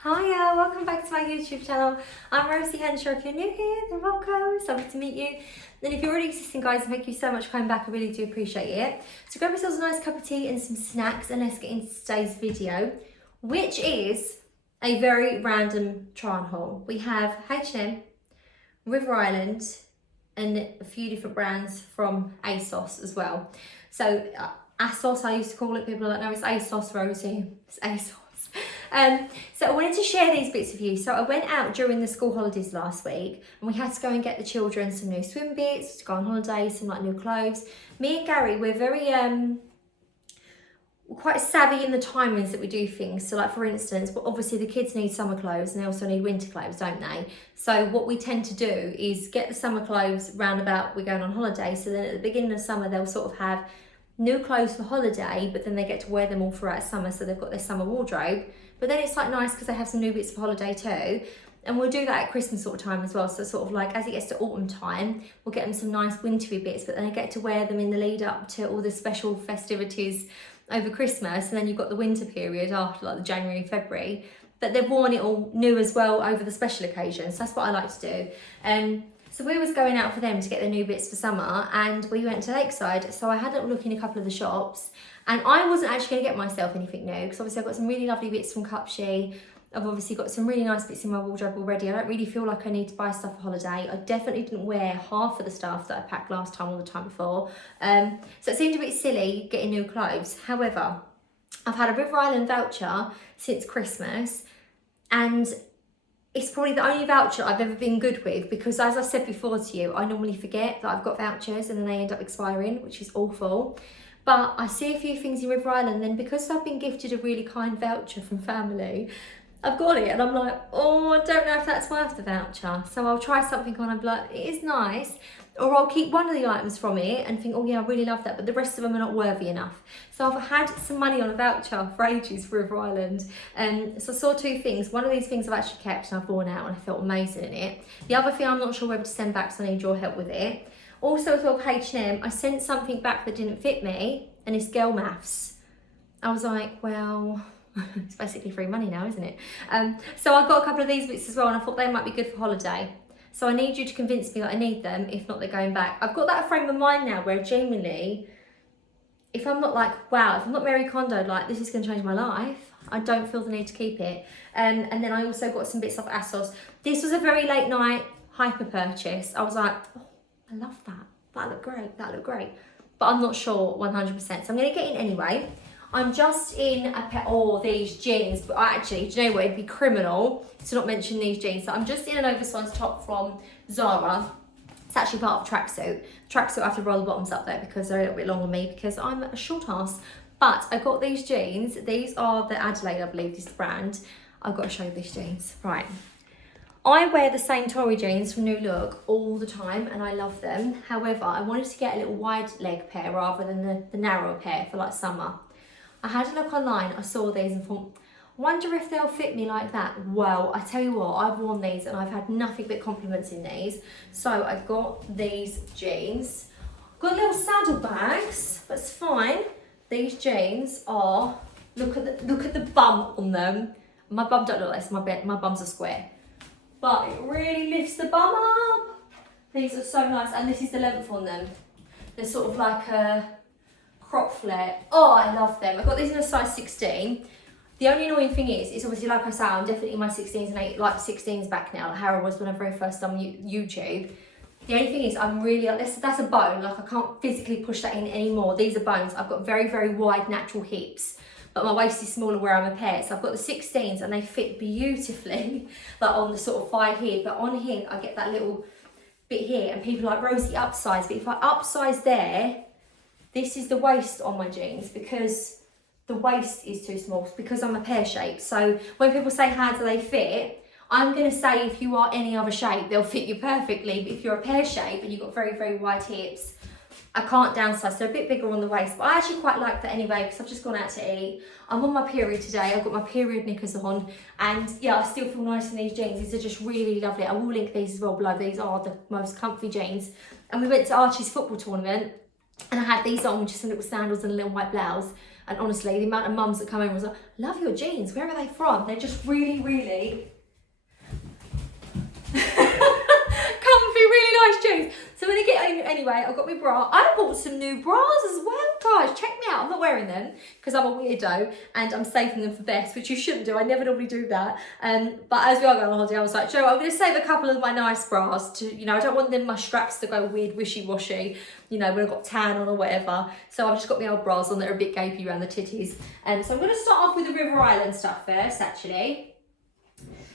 Hiya, welcome back to my YouTube channel. I'm Rosie Henshaw. If you're new here, then welcome. It's lovely to meet you. And if you're already existing, guys, thank you so much for coming back. I really do appreciate it. So grab yourselves a nice cup of tea and some snacks, and let's get into today's video, which is a very random try on haul. We have H&M, River Island, and a few different brands from ASOS as well. So ASOS, I used to call it. People are like, no, it's ASOS, Rosie. It's ASOS. So I wanted to share these bits with you. So I went out during the school holidays last week, and we had to go and get the children some new swim bits, to go on holiday, some like new clothes. Me and Gary, we're very quite savvy in the timings that we do things. So like for instance, well, obviously the kids need summer clothes and they also need winter clothes, don't they? So what we tend to do is get the summer clothes round about we're going on holiday. So then at the beginning of summer, they'll sort of have new clothes for holiday, but then they get to wear them all throughout summer. So they've got their summer wardrobe. But then it's like nice because they have some new bits for holiday too. And we'll do that at Christmas sort of time as well. So sort of like as it gets to autumn time, we'll get them some nice wintry bits, but then they get to wear them in the lead up to all the special festivities over Christmas. And then you've got the winter period after like the January and February. But they've worn it all new as well over the special occasions. So that's what I like to do. So we was going out for them to get their new bits for summer, and we went to Lakeside. So I had a little look in a couple of the shops, and I wasn't actually going to get myself anything new because obviously I've got some really lovely bits from Cupshe. I've obviously got some really nice bits in my wardrobe already. I don't really feel like I need to buy stuff for holiday. I definitely didn't wear half of the stuff that I packed last time or the time before. So it seemed a bit silly getting new clothes. However, I've had a River Island voucher since Christmas, and it's probably the only voucher I've ever been good with because, as I said before to you, I normally forget that I've got vouchers and then they end up expiring, which is awful. But I see a few things in River Island, then because I've been gifted a really kind voucher from family, I've got it and I'm like, oh, I don't know if that's worth the voucher. So I'll try something on and be like, it is nice. Or I'll keep one of the items from it and think, oh yeah, I really love that, but the rest of them are not worthy enough. So I've had some money on a voucher for ages for River Island. So I saw two things. One of these things I've actually kept and I've worn out and I felt amazing in it. The other thing I'm not sure whether to send back, so I need your help with it. Also as well, H&M, I sent something back that didn't fit me, and it's girl maths. I was like, well, it's basically free money now, isn't it? So I got a couple of these bits as well, and I thought they might be good for holiday. So I need you to convince me that I need them. If not, they're going back. I've got that frame of mind now where genuinely, if I'm not like, wow, if I'm not Mary Kondo, like this is going to change my life, I don't feel the need to keep it. And then I also got some bits off ASOS. This was a very late night hyper purchase. I was like, oh, I love that. That looked great. That looked great. But I'm not sure 100%. So I'm going to get in anyway. I'm just in a pair of these jeans, but actually, do you know what? It'd be criminal to not mention these jeans. So I'm just in an oversized top from Zara. It's actually part of tracksuit. Tracksuit, I have to roll the bottoms up there because they're a little bit long on me because I'm a short ass. But I got these jeans. These are the Adelaide, I believe, this brand. I've got to show you these jeans. Right. I wear the same Tory jeans from New Look all the time and I love them. However, I wanted to get a little wide leg pair rather than the narrow pair for like summer. I had a look online, I saw these and thought, wonder if they'll fit me like that. Well, I tell you what, I've worn these and I've had nothing but compliments in these. So I got these jeans. Got little saddle bags, but it's fine. These jeans are, look at the bum on them. My bum don't look like this, my bum's a square. But it really lifts the bum up. These are so nice, and this is the length on them. They're sort of like a crop flare. Oh, I love them. I got these in a size 16. The only annoying thing is, it's obviously like I say, I'm definitely in my 16s and 8, like 16s back now, like how I was when I very first done YouTube. The only thing is, I'm really, that's a bone, like I can't physically push that in anymore. These are bones. I've got very, very wide natural hips, but my waist is smaller where I'm a pair. So I've got the 16s and they fit beautifully, like on the sort of thigh here, but on here, I get that little bit here and people are like, Rosie, upsize. But if I upsize there, this is the waist on my jeans because the waist is too small because I'm a pear shape. So when people say how do they fit, I'm going to say if you are any other shape, they'll fit you perfectly. But if you're a pear shape and you've got very, very wide hips, I can't downsize. So a bit bigger on the waist. But I actually quite like that anyway because I've just gone out to eat. I'm on my period today. I've got my period knickers on. And yeah, I still feel nice in these jeans. These are just really lovely. I will link these as well below. These are the most comfy jeans. And we went to Archie's football tournament. And I had these on with just some little sandals and a little white blouse. And honestly, the amount of mums that come in was like, love your jeans, where are they from? They're just really, really comfy, really nice jeans. So when I get in, anyway, I've got my bra. I bought some new bras as well, guys. Check me out. I'm not wearing them because I'm a weirdo and I'm saving them for best, which you shouldn't do. I never normally do that. But as we are going on holiday, I was like, Joe, I'm going to save a couple of my nice bras to, you know, I don't want them, my straps to go weird, wishy-washy, you know, when I've got tan on or whatever. So I've just got my old bras on that are a bit gapey around the titties. So I'm going to start off with the River Island stuff first, actually.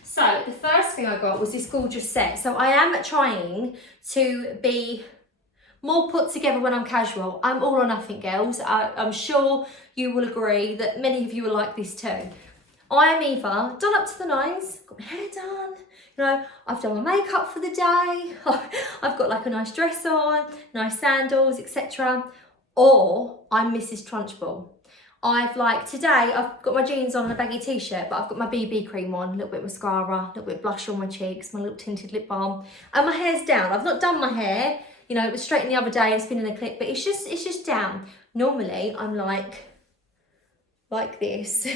So the first thing I got was this gorgeous set. So I am trying to be more put together when I'm casual. I'm all or nothing, girls. I'm sure you will agree that many of you are like this too. I am either done up to the nines, got my hair done, you know, I've done my makeup for the day, I've got like a nice dress on, nice sandals, etc. Or I'm Mrs. Trunchbull. Today, I've got my jeans on and a baggy t-shirt, but I've got my BB cream on, a little bit of mascara, a little bit of blush on my cheeks, my little tinted lip balm, and my hair's down. I've not done my hair, you know, it was straightened the other day and spinning a clip, but it's just down. Normally, I'm like this,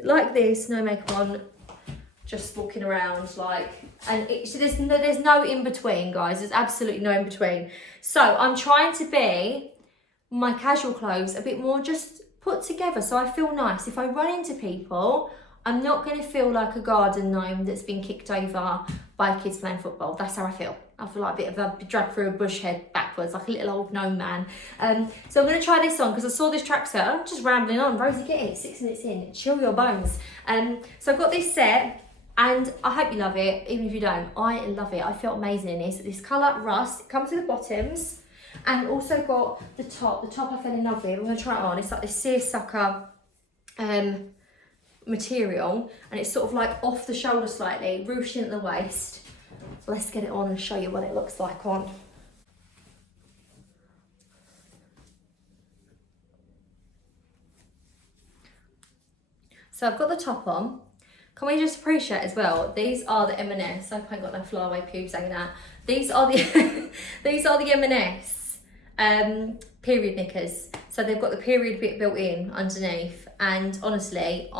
like this, no makeup on, just walking around so there's no in between, guys. There's absolutely no in between. So I'm trying to be my casual clothes a bit more just put together so I feel nice. If I run into people, I'm not going to feel like a garden gnome that's been kicked over by kids playing football. That's how I feel. I feel like a bit of a drag through a bush head backwards, like a little old gnome man. So I'm going to try this on because I saw this tracksuit. I'm just rambling on. Rosie, get it. 6 minutes in. Chill your bones. So I've got this set and I hope you love it. Even if you don't, I love it. I feel amazing in this. This colour rust. It comes with the bottoms. And also got the top. The top I fell in love with. I'm going to try it on. It's like this seersucker material. And it's sort of like off the shoulder slightly, ruching at the waist. So let's get it on and show you what it looks like on. So I've got the top on. Can we just appreciate as well, these are the M&S. I hope I ain't got no flyaway pubes hanging out. These are the these are the M&S period knickers. So they've got the period bit built in underneath. And honestly,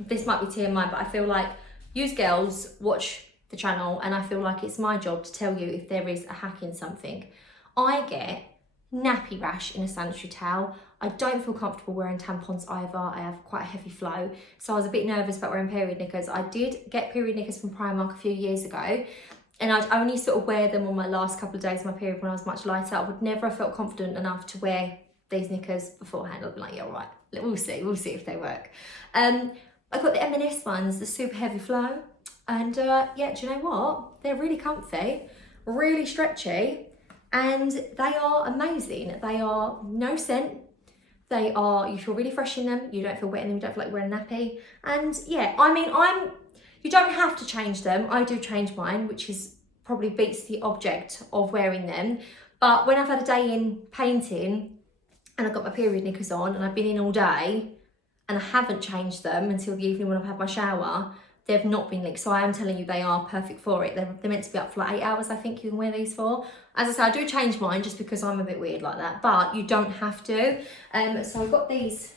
this might be TMI, but I feel like you girls watch the channel and I feel like it's my job to tell you if there is a hack in something. I get nappy rash in a sanitary towel. I don't feel comfortable wearing tampons either. I have quite a heavy flow. So I was a bit nervous about wearing period knickers. I did get period knickers from Primark a few years ago. And I'd only sort of wear them on my last couple of days of my period when I was much lighter. I would never have felt confident enough to wear these knickers beforehand. I'd be like, yeah, all right, we'll see if they work. I got the M&S ones, the super heavy flow. And yeah, do you know what? They're really comfy, really stretchy, and they are amazing. They are no scent. You feel really fresh in them. You don't feel wet in them. You don't feel like wearing a nappy. And yeah, I mean, you don't have to change them. I do change mine, which is probably beats the object of wearing them. But when I've had a day in painting and I've got my period knickers on and I've been in all day and I haven't changed them until the evening when I've had my shower, they've not been leaked. So I am telling you, they are perfect for it. They're meant to be up for like 8 hours, I think you can wear these for. As I say, I do change mine just because I'm a bit weird like that, but you don't have to. So I've got these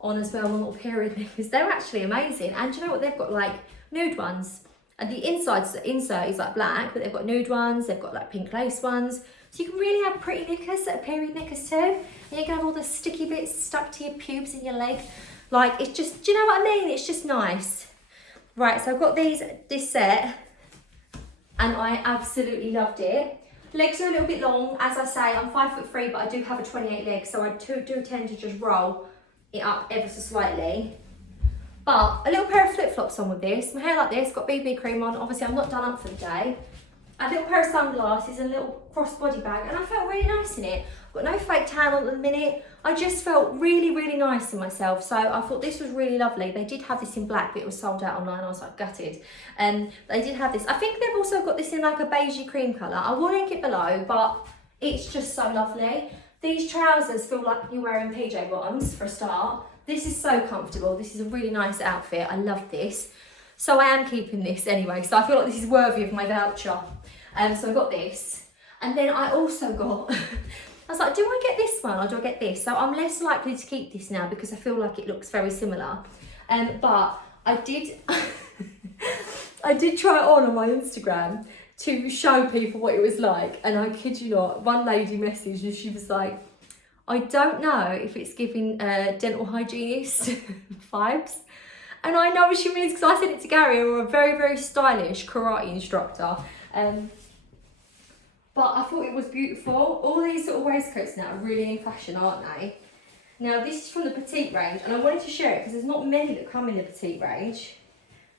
on as well, my little period knickers. They're actually amazing. And do you know what? They've got like nude ones. And the insert is like black, but they've got nude ones. They've got like pink lace ones. So you can really have pretty knickers that are period knickers too. And you can have all the sticky bits stuck to your pubes in your leg. Like, it's just, do you know what I mean? It's just nice. Right, so I've got this set and I absolutely loved it. Legs are a little bit long. As I say, I'm 5'3", but I do have a 28 leg, so I do tend to just roll it up ever so slightly. But a little pair of flip-flops on with this. My hair like this, got BB cream on. Obviously, I'm not done up for the day. A little pair of sunglasses and a little crossbody bag, and I felt really nice in it. I've got no fake tan on at the minute. I just felt really, really nice in myself. So I thought this was really lovely. They did have this in black, but it was sold out online. I was like gutted. They did have this. I think they've also got this in like a beigey cream colour. I will link it below, but it's just so lovely. These trousers feel like you're wearing PJ bottoms for a start. This is so comfortable. This is a really nice outfit. I love this. So I am keeping this anyway. So I feel like this is worthy of my voucher. So I got this. And then I also got, was like, do I get this one or do I get this? So I'm less likely to keep this now because I feel like it looks very similar. But I did, I did try it on my Instagram to show people what it was like. And I kid you not, one lady messaged and she was like, I don't know if it's giving dental hygienist vibes. And I know what she means because I sent it to Gary, who are a very, very stylish karate instructor. But I thought it was beautiful. All these sort of waistcoats now are really in fashion, aren't they? Now this is from the petite range, and I wanted to share it because there's not many that come in the petite range.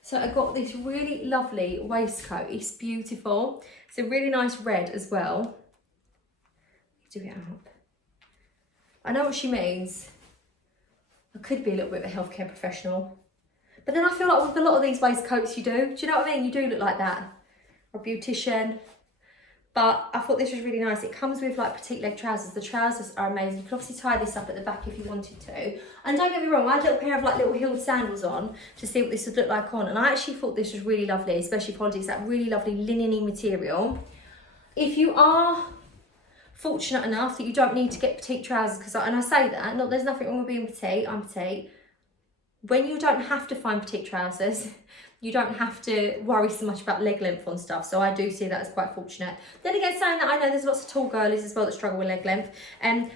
So I got this really lovely waistcoat. It's beautiful. It's a really nice red as well. Do it up. I know what she means. I could be a little bit of a healthcare professional. But then I feel like with a lot of these waistcoats you do. Do you know what I mean? You do look like that. Or a beautician. But I thought this was really nice. It comes with like petite leg trousers. The trousers are amazing. You can obviously tie this up at the back if you wanted to. And don't get me wrong, I had a little pair of like little heeled sandals on to see what this would look like on. And I actually thought this was really lovely, especially for holidays, that really lovely linen-y material. If you are fortunate enough that you don't need to get petite trousers, because and I say that, not there's nothing wrong with being petite, I'm petite. When you don't have to find petite trousers, you don't have to worry so much about leg length on stuff. So I do see that as quite fortunate. Then again, saying that, I know there's lots of tall girlies as well that struggle with leg length.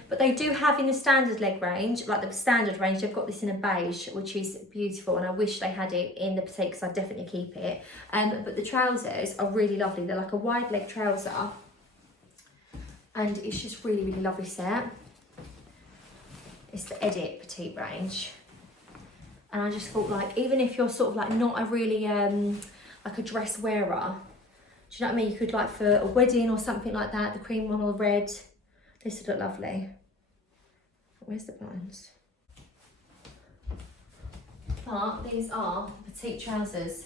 But they do have in the standard leg range, like the standard range, they've got this in a beige, which is beautiful. And I wish they had it in the petite because I'd definitely keep it. But the trousers are really lovely. They're like a wide leg trouser. And it's just really, really lovely set. It's the Edit petite range. And I just thought, like, even if you're sort of like not a really like a dress wearer, do you know what I mean? You could, like, for a wedding or something like that, the cream one or the red, this would look lovely. Where's the buttons? But these are petite trousers.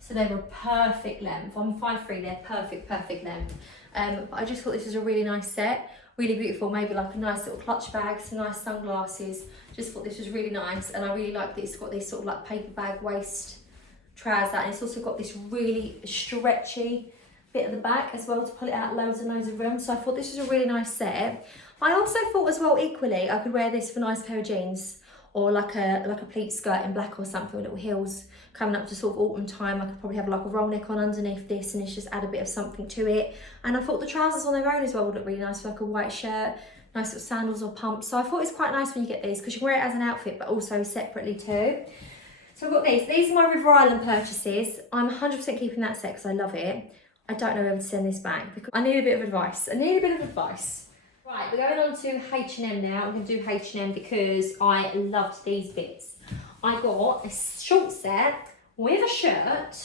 So they're a perfect length. I'm 5'3", they're perfect length. But I just thought this was a really nice set. Really beautiful, maybe like a nice little clutch bag, some nice sunglasses. Just thought this was really nice, and I really like that it's got this sort of like paper bag waist trouser, and it's also got this really stretchy bit at the back as well to pull it out loads and loads of room. So I thought this was a really nice set. I also thought as well, equally, I could wear this with a nice pair of jeans or like a pleat skirt in black or something with little heels. Coming up to sort of autumn time, I could probably have like a roll neck on underneath this, and it's just add a bit of something to it. And I thought the trousers on their own as well would look really nice with like a white shirt, nice little sandals or pumps. So I thought it's quite nice when you get these because you can wear it as an outfit but also separately too. So I've got these. These are my River Island purchases. I'm 100% keeping that set because I love it. I don't know whether to send this back because I need a bit of advice. Right, we're going on to H&M now. I'm going to do H&M because I loved these bits. I got a short set with a shirt.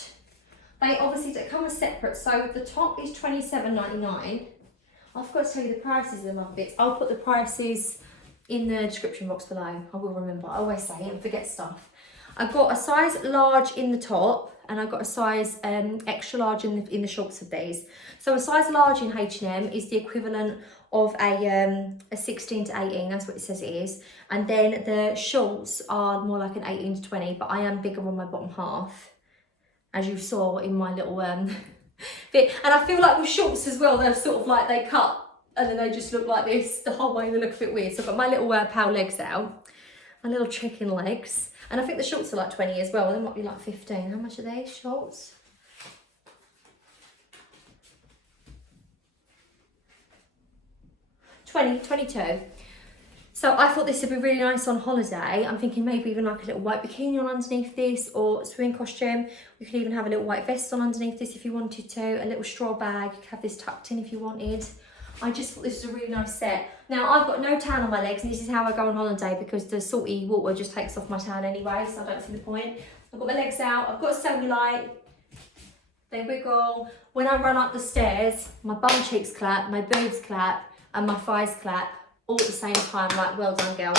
They obviously don't come as separate, so the top is $27.99. I forgot to tell you the prices of the other bits. I'll put the prices in the description box below. I will remember. I always say it and forget stuff. I got a size large in the top, and I got a size extra large in the shorts of these. So a size large in H&M is the equivalent of a 16 to 18, that's what it says it is. And then the shorts are more like an 18 to 20, but I am bigger on my bottom half, as you saw in my little bit. And I feel like with shorts as well, they're sort of like, they cut and then they just look like this the whole way, they look a bit weird. So I've got my little pal legs out, my little chicken legs. And I think the shorts are like 20 as well, they might be like 15. How much are they, shorts? $22. So I thought this would be really nice on holiday. I'm thinking maybe even like a little white bikini on underneath this, or swimming costume. You could even have a little white vest on underneath this if you wanted to, a little straw bag. You could have this tucked in if you wanted. I just thought this was a really nice set. Now I've got no tan on my legs, and this is how I go on holiday because the salty water just takes off my tan anyway, so I don't see the point. I've got my legs out, I've got cellulite. They wiggle. When I run up the stairs, my bum cheeks clap, my boobs clap, and my thighs clap all at the same time. Like, well done, girl.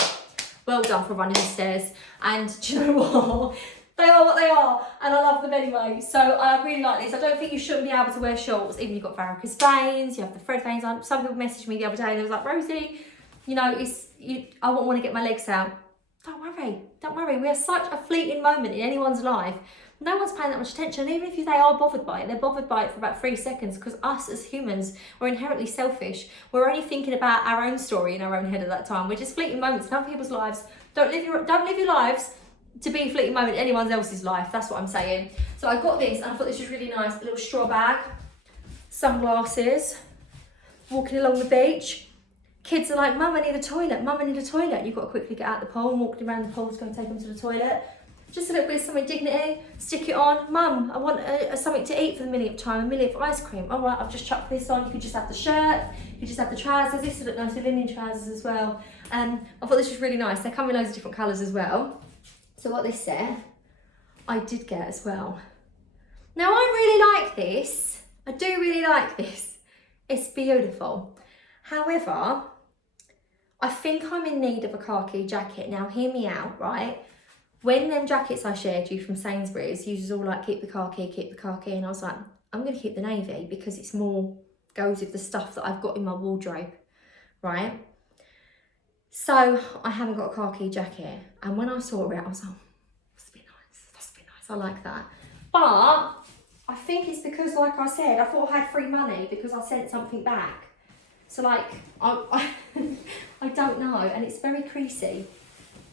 Well done for running the stairs. And do you know what? They are what they are, and I love them anyway. So I really like this. I don't think you shouldn't be able to wear shorts, even you've got varicose veins, you have the thread veins on. Some people messaged me the other day and they was like, Rosie, you know, I won't want to get my legs out. Don't worry. We have such a fleeting moment in anyone's life no one's paying that much attention. And even if they are bothered by it, they're bothered by it for about 3 seconds, because us as humans, we're inherently selfish. We're only thinking about our own story in our own head at that time. We're just fleeting moments in other people's lives. Don't live your lives to be a fleeting moment in anyone else's life. That's what I'm saying. So I got this and I thought this was really nice. A little straw bag, sunglasses, walking along the beach. Kids are like, Mum, I need a toilet. Mum, I need a toilet. You've got to quickly get out the pool and walk around the pool to go and take them to the toilet. Just a little bit of something dignity. Stick it on. Mum, I want something to eat for the millionth time. A millionth ice cream. All right, I've just chucked this on. You could just have the shirt. You could just have the trousers. This would look nice with linen trousers as well. I thought this was really nice. They come in loads of different colours as well. So what this said, I did get as well. Now I really like this. I do really like this. It's beautiful. However, I think I'm in need of a khaki jacket. Now hear me out, right? When them jackets I shared you from Sainsbury's, you was all like, keep the khaki, and I was like, I'm gonna keep the navy because it's more, goes with the stuff that I've got in my wardrobe, right? So I haven't got a khaki jacket. And when I saw it, I was like, that's a bit nice, I like that. But I think it's because, like I said, I thought I had free money because I sent something back. So like, I don't know, and it's very creasy.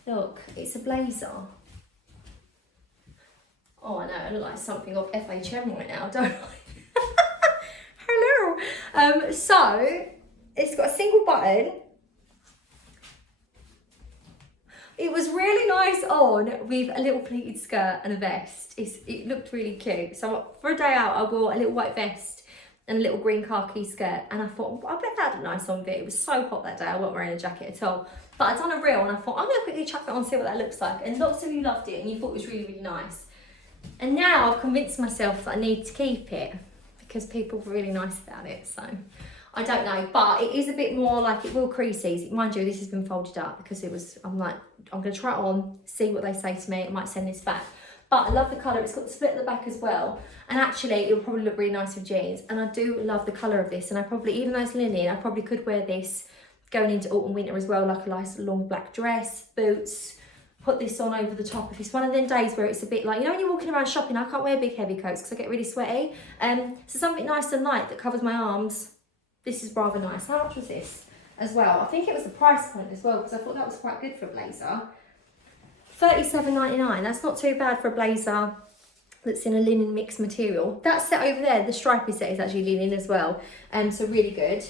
Look, it's a blazer. Oh, I know, I look like something off FHM right now, don't I? Hello. So, it's got a single button. It was really nice on with a little pleated skirt and a vest. It looked really cute. So for a day out, I wore a little white vest and a little green khaki skirt. And I thought, I bet that looked nice on it. It was so hot that day, I wasn't wearing a jacket at all. But I'd done a reel and I thought, I'm going to quickly chuck that on and see what that looks like. And lots of you loved it and you thought it was really, really nice. And now I've convinced myself that I need to keep it because people were really nice about it. So I don't know, but it is a bit more like, it will creases. Mind you, this has been folded up because it was, I'm like, I'm going to try it on, see what they say to me. I might send this back. But I love the colour. It's got the split at the back as well. And actually, it will probably look really nice with jeans. And I do love the colour of this. And I probably, even though it's linen, I probably could wear this going into autumn, winter as well, like a nice long black dress, boots, put this on over the top. If it's one of them days where it's a bit like, you know when you're walking around shopping, I can't wear big heavy coats because I get really sweaty. So something nice and light that covers my arms. This is rather nice. How much was this as well? I think it was the price point as well because I thought that was quite good for a blazer. $37.99. That's not too bad for a blazer that's in a linen mixed material. That set over there, the stripy set, is actually linen as well. So really good.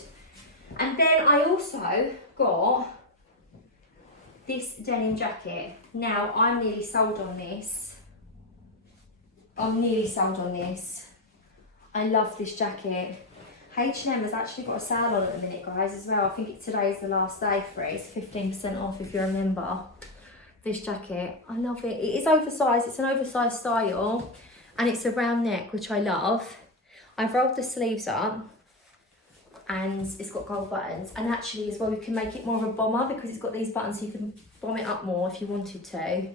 And then I also got this denim jacket. Now I'm nearly sold on this. I love this jacket. H&M has actually got a sale on at the minute, guys, as well. I think today's the last day for it. It's 15% off if you remember. This jacket, I love it. It is oversized, it's an oversized style, and it's a round neck, which I love. I've rolled the sleeves up, and it's got gold buttons. And actually, as well, you can make it more of a bomber because it's got these buttons, so you can bomb it up more if you wanted to.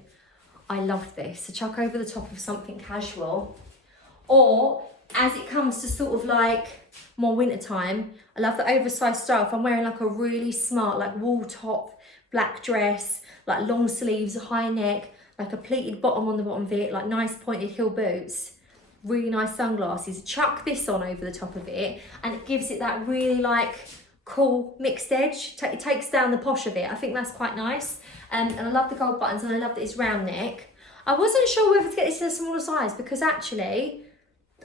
I love this. So chuck over the top of something casual, or as it comes to sort of like more winter time, I love the oversized style. If I'm wearing like a really smart, like wool top, black dress, like long sleeves, high neck, like a pleated bottom on the bottom of it, like nice pointed heel boots, really nice sunglasses, chuck this on over the top of it, and it gives it that really like cool mixed edge. It takes down the posh of it. I think that's quite nice. And I love the gold buttons, and I love that it's round neck. I wasn't sure whether to get this in a smaller size because actually,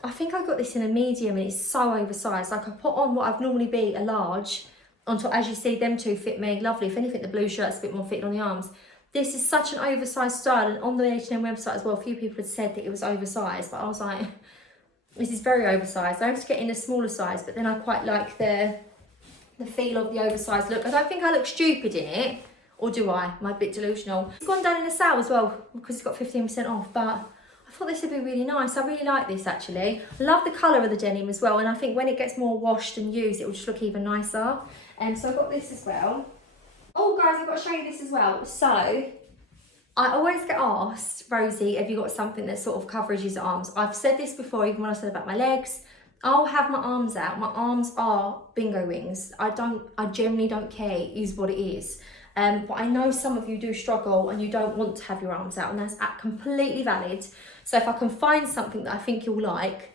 I think I got this in a medium and it's so oversized. Like I put on what I'd normally be a large on top. As you see, them two fit me lovely. If anything, the blue shirt's a bit more fitted on the arms. This is such an oversized style, and on the H&M website as well, a few people had said that it was oversized, but I was like, this is very oversized. I have to get in a smaller size, but then I quite like the feel of the oversized look. I don't think I look stupid in it, or do I? Am I a bit delusional? It's gone down in a sale as well because it's got 15% off, but I thought this would be really nice. I really like this actually. I love the colour of the denim as well, and I think when it gets more washed and used, it will just look even nicer. So I got this as well. Oh guys, I've got to show you this as well. So I always get asked, Rosie, have you got something that sort of covers your arms? I've said this before, even when I said about my legs. I'll have my arms out. My arms are bingo rings. I generally don't care, it is what it is. But I know some of you do struggle and you don't want to have your arms out, and that's completely valid. So if I can find something that I think you'll like,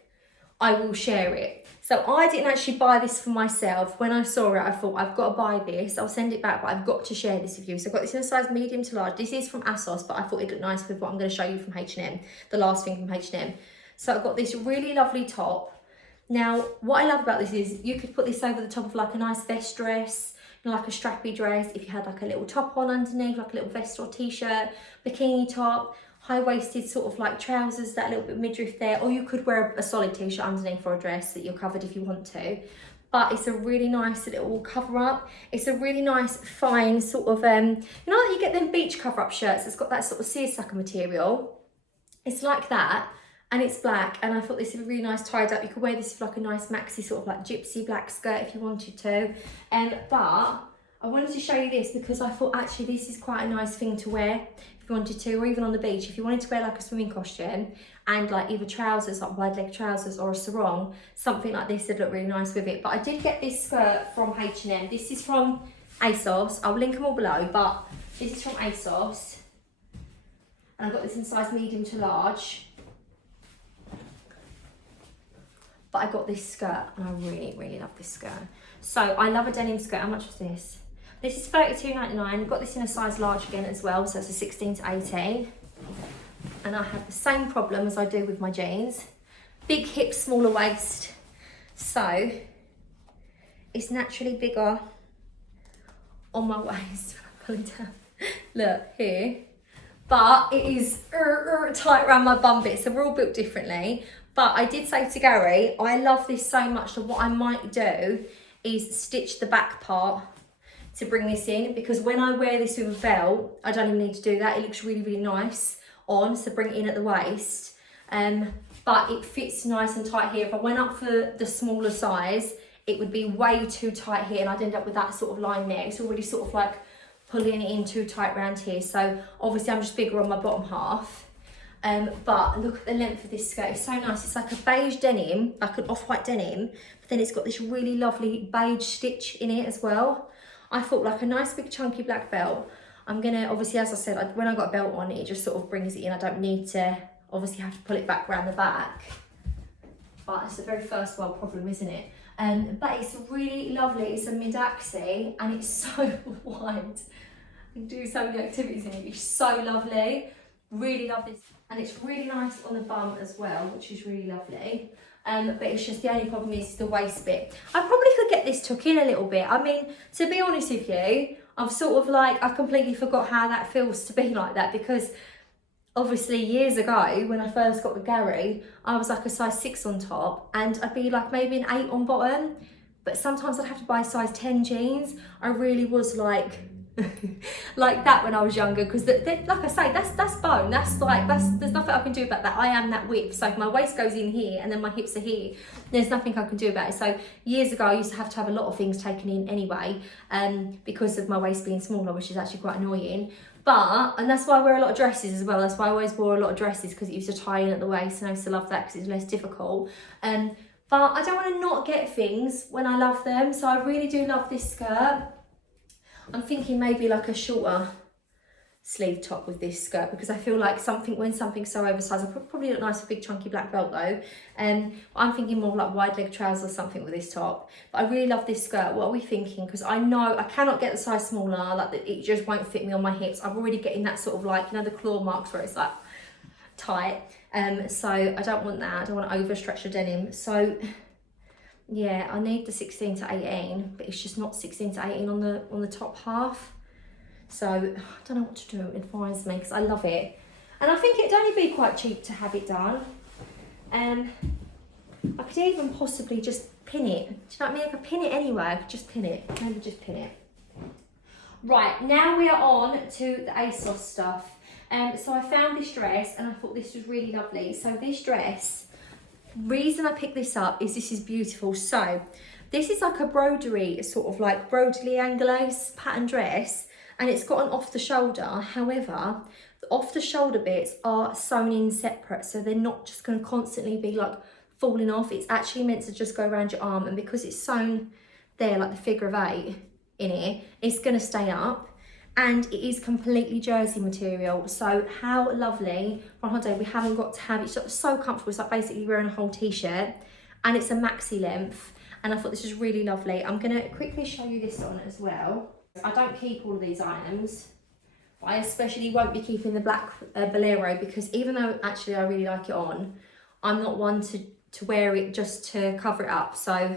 I will share it. So I didn't actually buy this for myself. When I saw it, I thought, I've got to buy this. I'll send it back, but I've got to share this with you. So I got this in a size medium to large. This is from ASOS, but I thought it looked nice with what I'm going to show you from H&M, the last thing from H&M. So I've got this really lovely top. Now, what I love about this is you could put this over the top of like a nice vest dress, you know, like a strappy dress. If you had like a little top on underneath, like a little vest or t-shirt, bikini top, high-waisted sort of like trousers, that little bit midriff there, or you could wear a solid t-shirt underneath for a dress that you're covered if you want to. But it's a really nice little cover up. It's a really nice fine sort of, you know that you get them beach cover up shirts that's got that sort of seersucker material? It's like that, and it's black, and I thought this would be really nice tied up. You could wear this with like a nice maxi sort of like gypsy black skirt if you wanted to. But I wanted to show you this because I thought actually this is quite a nice thing to wear if you wanted to, or even on the beach. If you wanted to wear like a swimming costume and like either trousers, like wide leg trousers, or a sarong, something like this would look really nice with it. But I did get this skirt from H&M. This is from ASOS. I'll link them all below, but this is from ASOS. And I got this in size medium to large. But I got this skirt and I really, really love this skirt. So I love a denim skirt. How much was this? This is $32.99. Got this in a size large again as well, so it's a 16 to 18. And I have the same problem as I do with my jeans. Big hips, smaller waist. So it's naturally bigger on my waist when I pull it down. Look, here. But it is tight around my bum bit, so we're all built differently. But I did say to Gary, I love this so much that what I might do is stitch the back part to bring this in, because when I wear this with a belt, I don't even need to do that. It looks really, really nice on, so bring it in at the waist. But it fits nice and tight here. If I went up for the smaller size, it would be way too tight here, and I'd end up with that sort of line there. It's already sort of like pulling it in too tight around here. So obviously I'm just bigger on my bottom half. But look at the length of this skirt. It's so nice. It's like a beige denim, like an off-white denim, but then it's got this really lovely beige stitch in it as well. I thought like a nice big chunky black belt. I'm gonna, obviously, as I said, when I got a belt on, it just sort of brings it in. I don't need to obviously have to pull it back around the back. But it's a very first world problem, isn't it? But it's really lovely. It's a mid-axi and it's so wide. You can do so many activities in it. It's so lovely. Really love this. And it's really nice on the bum as well, which is really lovely. But it's just, the only problem is the waist bit. I probably could get this tucked in a little bit. I mean, to be honest with you, I've sort of like, I completely forgot how that feels to be like that, because obviously years ago when I first got with Gary, I was like a size 6 on top and I'd be like maybe an 8 on bottom, but sometimes I'd have to buy size 10 jeans. I really was like like that when I was younger, because like I say, that's bone, that's like, there's nothing I can do about that. I am that width, so if my waist goes in here and then my hips are here, there's nothing I can do about it. So years ago I used to have a lot of things taken in anyway, because of my waist being smaller, which is actually quite annoying. And that's why I wear a lot of dresses as well. That's why I always wore a lot of dresses, because it used to tie in at the waist, and I used to love that because it's less difficult. But I don't want to not get things when I love them, so I really do love this skirt. I'm thinking maybe like a shorter sleeve top with this skirt, because I feel like when something's so oversized, I probably look nice with a big chunky black belt though. I'm thinking more like wide leg trousers or something with this top. But I really love this skirt. What are we thinking? Because I know I cannot get the size smaller, like it just won't fit me on my hips. I'm already getting that sort of like, you know, the claw marks where it's like tight. So I don't want that. I don't want to overstretch the denim. So yeah, I need the 16 to 18, but it's just not 16 to 18 on the top half. So I don't know what to do. Advise me, because I love it, and I think it'd only be quite cheap to have it done. I could even possibly just pin it. Do you know what I mean? I could pin it anyway. I could just pin it. Maybe just pin it. Right, now we are on to the ASOS stuff. So I found this dress and I thought this was really lovely. So this dress, reason I picked this up is this is beautiful. So this is like a broderie, sort of like broderie anglaise pattern dress, and it's got an off the shoulder. However, the off the shoulder bits are sewn in separate, so they're not just going to constantly be like falling off. It's actually meant to just go around your arm, and because it's sewn there like the figure of 8 in it, it's going to stay up. and it is completely jersey material. So how lovely for a holiday, we haven't got to have, it's so comfortable. It's like basically wearing a whole t-shirt, and it's a maxi length. And I thought this was really lovely. I'm gonna quickly show you this on as well. I don't keep all of these items, but I especially won't be keeping the black bolero, because even though actually I really like it on, I'm not one to wear it just to cover it up. So,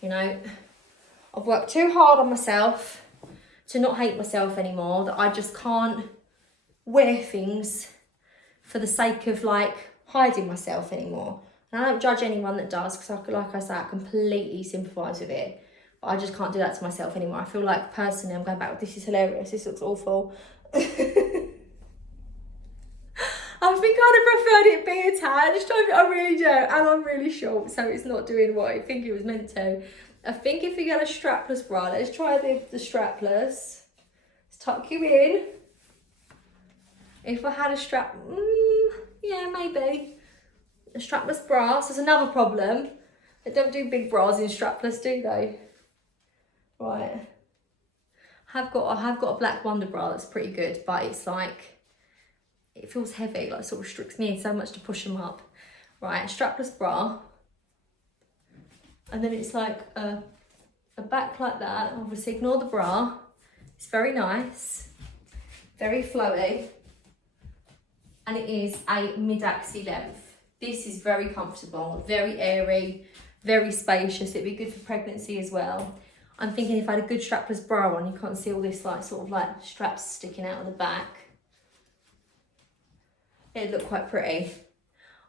you know, I've worked too hard on myself to not hate myself anymore, that I just can't wear things for the sake of like hiding myself anymore. And I don't judge anyone that does, because like I say, I completely sympathise with it. But I just can't do that to myself anymore. I feel like personally I'm going back, this is hilarious, this looks awful. I think I'd have preferred it be attached. I really do. And I'm really short, so it's not doing what I think it was meant to. I think if you get a strapless bra, let's try the strapless. Let's tuck you in. If I had a strap, yeah, maybe. A strapless bra, so there's another problem. They don't do big bras in strapless, do they? Right. I have got a black Wonder bra that's pretty good, but it's like, it feels heavy, like sort of restricts me in so much to push them up. Right, strapless bra. And then it's like a back like that. Obviously ignore the bra. It's very nice, very flowy. And it is a mid-axi length. This is very comfortable, very airy, very spacious. It'd be good for pregnancy as well. I'm thinking if I had a good strapless bra on, you can't see all this like sort of like straps sticking out of the back. It'd look quite pretty.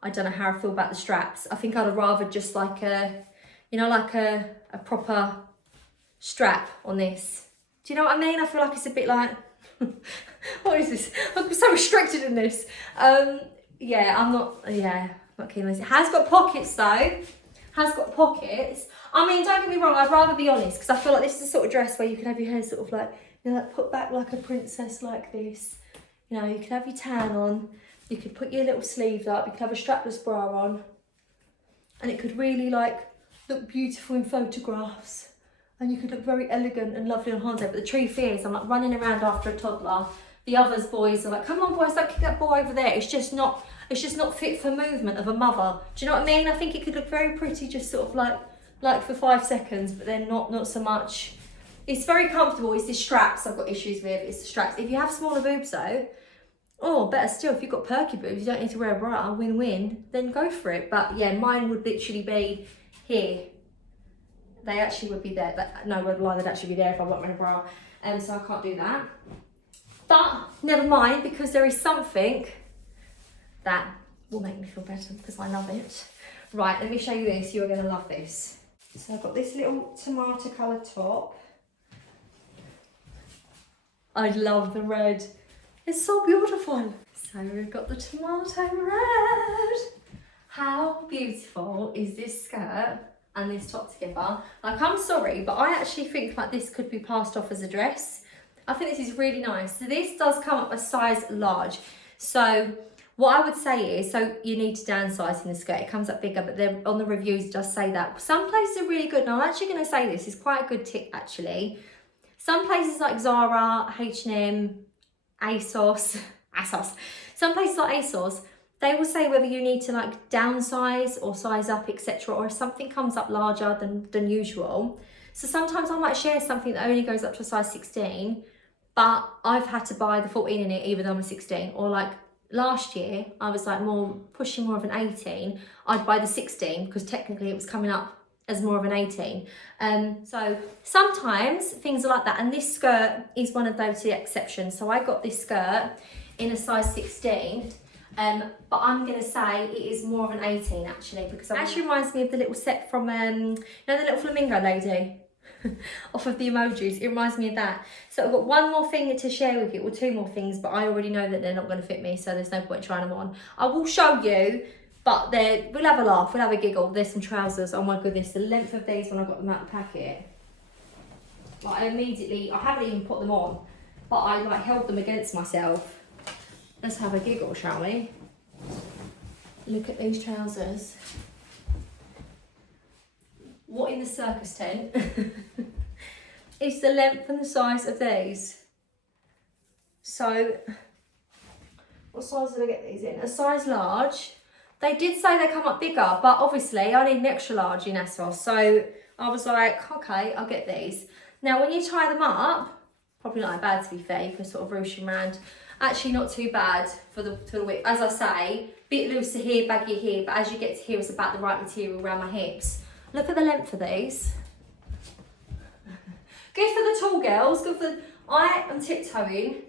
I don't know how I feel about the straps. I think I'd have rather just like a, you know, like a proper strap on this. Do you know what I mean? I feel like it's a bit like, what is this? I'm so restricted in this. Yeah, I'm not keen on this. It has got pockets though. Has got pockets. I mean, don't get me wrong, I'd rather be honest, because I feel like this is the sort of dress where you can have your hair sort of like, you know, like put back like a princess like this. You know, you could have your tan on, you could put your little sleeves up, you could have a strapless bra on, and it could really like look beautiful in photographs, and you could look very elegant and lovely on holiday. But the truth is, I'm like running around after a toddler. The others boys are like, come on boys, don't kick that boy over there. It's just not fit for movement of a mother. Do you know what I mean? I think it could look very pretty just sort of like for 5 seconds, but then not so much. It's very comfortable. It's the straps I've got issues with. It's the straps. If you have smaller boobs though, or better still, if you've got perky boobs, you don't need to wear a bra, win-win, then go for it. But yeah, mine would literally be here. They actually would be there. No, I'd lie, they'd actually be there if I wasn't wearing a bra. So I can't do that. But never mind, because there is something that will make me feel better, because I love it. Right, let me show you this. You're going to love this. So I've got this little tomato coloured top. I love the red. It's so beautiful. So we've got the tomato red. How beautiful is this skirt and this top together? Like, I'm sorry, but I actually think like this could be passed off as a dress. I think this is really nice. So this does come up a size large. So what I would say is, so you need to downsize in the skirt. It comes up bigger, but then on the reviews it does say that. Some places are really good. And I'm actually going to say this is quite a good tip actually. Some places like Zara, H&M, ASOS, some places like ASOS, they will say whether you need to like downsize or size up, etc. Or if something comes up larger than usual. So sometimes I might share something that only goes up to a size 16, but I've had to buy the 14 in it even though I'm a 16. Or like last year, I was like pushing more of an 18. I'd buy the 16 because technically it was coming up as more of an 18. So sometimes things are like that, and this skirt is one of those exceptions. So I got this skirt in a size 16, but I'm gonna say it is more of an 18 actually, because it actually reminds me of the little set from you know, the little flamingo lady off of the emojis. It reminds me of that. So I've got one more thing to share with you, or 2 more things, but I already know that they're not going to fit me, so there's no point trying them on. I will show you, but we'll have a laugh, we'll have a giggle. There's some trousers. Oh my goodness, the length of these when I got them out of the packet. Like I haven't even put them on, but I like held them against myself. Let's have a giggle, shall we? Look at these trousers. What in the circus tent is the length and the size of these? So, what size did I get these in? A size large. They did say they come up bigger, but obviously I need an extra large in ASOS. So I was like, okay, I'll get these. Now, when you tie them up, probably not that bad to be fair, you can sort of ruche them around. Actually not too bad for the width. As I say, bit looser here, baggy here, but as you get to here, it's about the right material around my hips. Look at the length of these. Good for the tall girls, good for, I am tiptoeing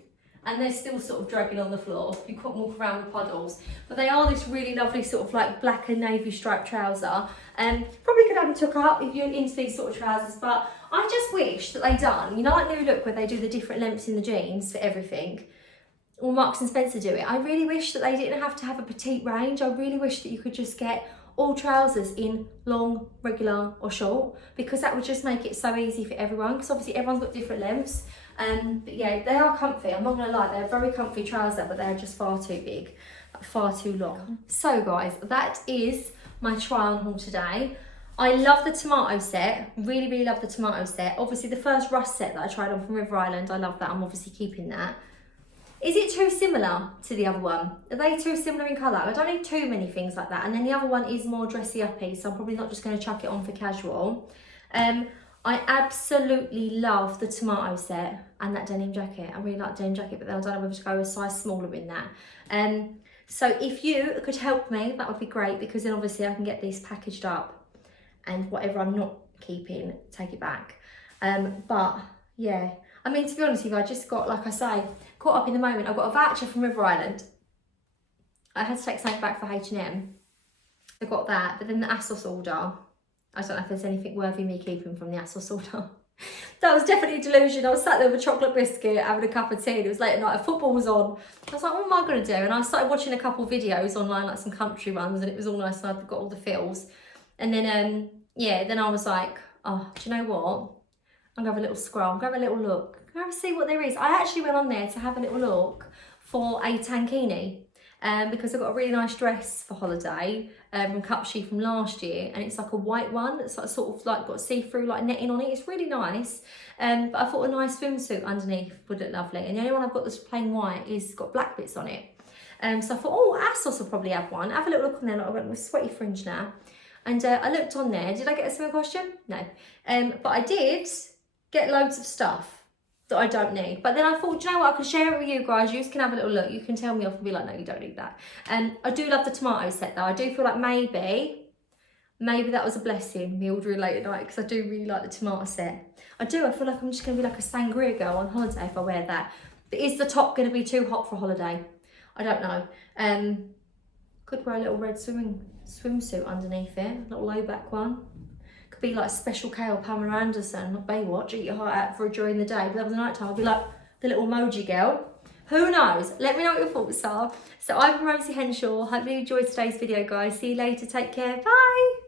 and they're still sort of dragging on the floor. You can't walk around with puddles. But they are this really lovely sort of like black and navy striped trouser. Probably could have them took up if you're into these sort of trousers, but I just wish that they done, you know, like New Look where they do the different lengths in the jeans for everything, or Marks and Spencer do it. I really wish that they didn't have to have a petite range. I really wish that you could just get all trousers in long, regular or short, because that would just make it so easy for everyone, because obviously everyone's got different lengths. But yeah, they are comfy, I'm not gonna lie, they're a very comfy trouser, but they're just far too big, far too long. So guys, that is my try on haul today. I love the tomato set, really, really love the tomato set. Obviously the first rust set that I tried on from River Island, I love that, I'm obviously keeping that. Is it too similar to the other one? Are they too similar in colour? I don't need too many things like that. And then the other one is more dressy uppy, so I'm probably not just going to chuck it on for casual. I absolutely love the tomato set and that denim jacket. I really like the denim jacket, but then I don't know whether to go a size smaller in that. So if you could help me, that would be great, because then obviously I can get these packaged up and whatever I'm not keeping, take it back. But yeah, I mean, to be honest with you, I just got, like I say, caught up in the moment. I got a voucher from River Island. I had to take something back for H&M. I got that, but then the ASOS order, I don't know if there's anything worthy me keeping from the ASOS order. That was definitely a delusion. I was sat there with a chocolate biscuit, having a cup of tea, and it was late at night, football was on. I was like, what am I going to do? And I started watching a couple of videos online, like some country ones, and it was all nice, and I've got all the feels. And then, yeah, then I was like, oh, do you know what? I'm going to have a little scroll, I'm going to have a little look. I'm going to see what there is. I actually went on there to have a little look for a tankini. Because I got a really nice dress for holiday from Cupshe from last year, and it's like a white one. It's like sort of like got see-through like netting on it. It's really nice. But I thought a nice swimsuit underneath would look lovely. And the only one I've got that's plain white is got black bits on it. So I thought, oh, ASOS will probably have one. Have a little look on there. Like I went with sweaty fringe now, and I looked on there. Did I get a similar costume? No. But I did get loads of stuff that I don't need. But then I thought, do you know what, I can share it with you guys. You can have a little look. You can tell me off and be like, no, you don't need that. I do love the tomato set though. I do feel like maybe that was a blessing, me ordering late at night, because I do really like the tomato set. I feel like I'm just going to be like a sangria girl on holiday if I wear that. But is the top going to be too hot for holiday? I don't know. Could wear a little red swimsuit underneath it, a little low back one. Could be like Special K or Pamela Anderson, not Baywatch, eat your heart out for during the day. But that was the night time, I'd be like the little emoji girl. Who knows? Let me know what your thoughts are. So I'm Rosie Henshaw. Hope you enjoyed today's video, guys. See you later. Take care. Bye.